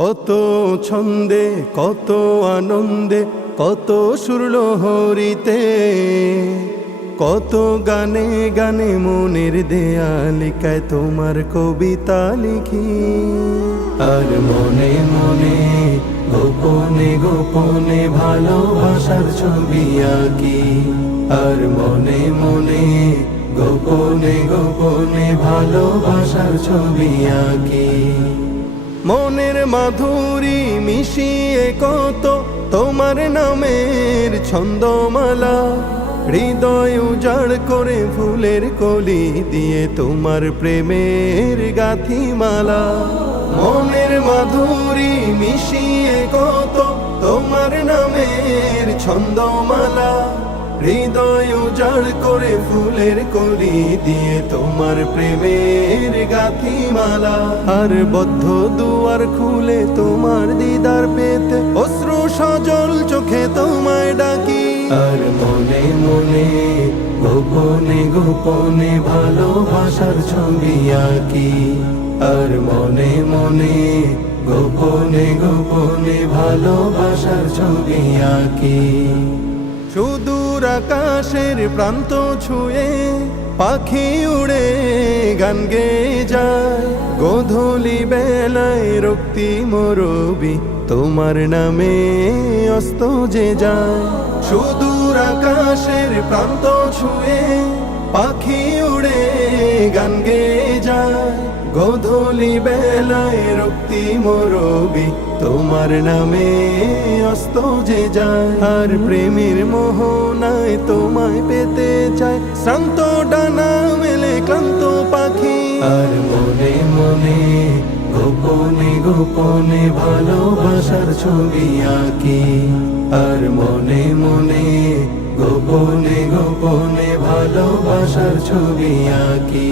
কত ছন্দে কত আনন্দে কত সুরলহরীতে কত গানে গানে মনের দেয়ালিকায় তোমার কবিতা লিখি। আর মনে মনে গোপনে গোপনে ভালোবাসার ছবি আঁকি। আর মনে মনে গোপনে গোপনে ভালোবাসার ছবি আঁকি। মনের মাধুরী মিশিয়ে কত তোমার নামের ছন্দমালা, হৃদয় উজাড় করে ফুলের কলি দিয়ে তোমার প্রেমের গাথিমালা। মনের মাধুরী মিশিয়ে কত তোমার নামের ছন্দমালা, হৃদয় উজাড় করে ফুলের কলি দিয়ে তোমার প্রেমের গাথিমালা। আর বদ্ধ দুয়ার খুলে তোমার দিদার পেতে অশ্রু সজল চোখে তোমায় ডাকি। আর মনে মনে গোপনে গোপনে ভালোবাসার ছবি আঁকি। আর মনে মনে গোপনে গোপনে ভালোবাসার ছবি আঁকি। সুদূর আকাশের প্রান্ত ছুঁয়ে পাখি উড়ে গান গেয়ে যায়, গোধূলি বেলায় রক্তিম রবি তোমার নামে অস্ত যে যায়। সুদূর আকাশের প্রান্ত ছুঁয়ে পাখি উড়ে গান গেয়ে যায়, গোধূলি বেলায় রক্তিম রবি তোমার নামে অস্ত যে যায়। আর প্রেমের মোহনায় তোমায় পেতে চায় শ্রান্ত ডানা মেলে ক্লান্ত পাখি। আর মনে মনে গোপনে গোপনে ভালোবাসার ছবি আঁকি। আর মনে মনে গোপনে গোপনে ভালোবাসার ছবি আঁকি।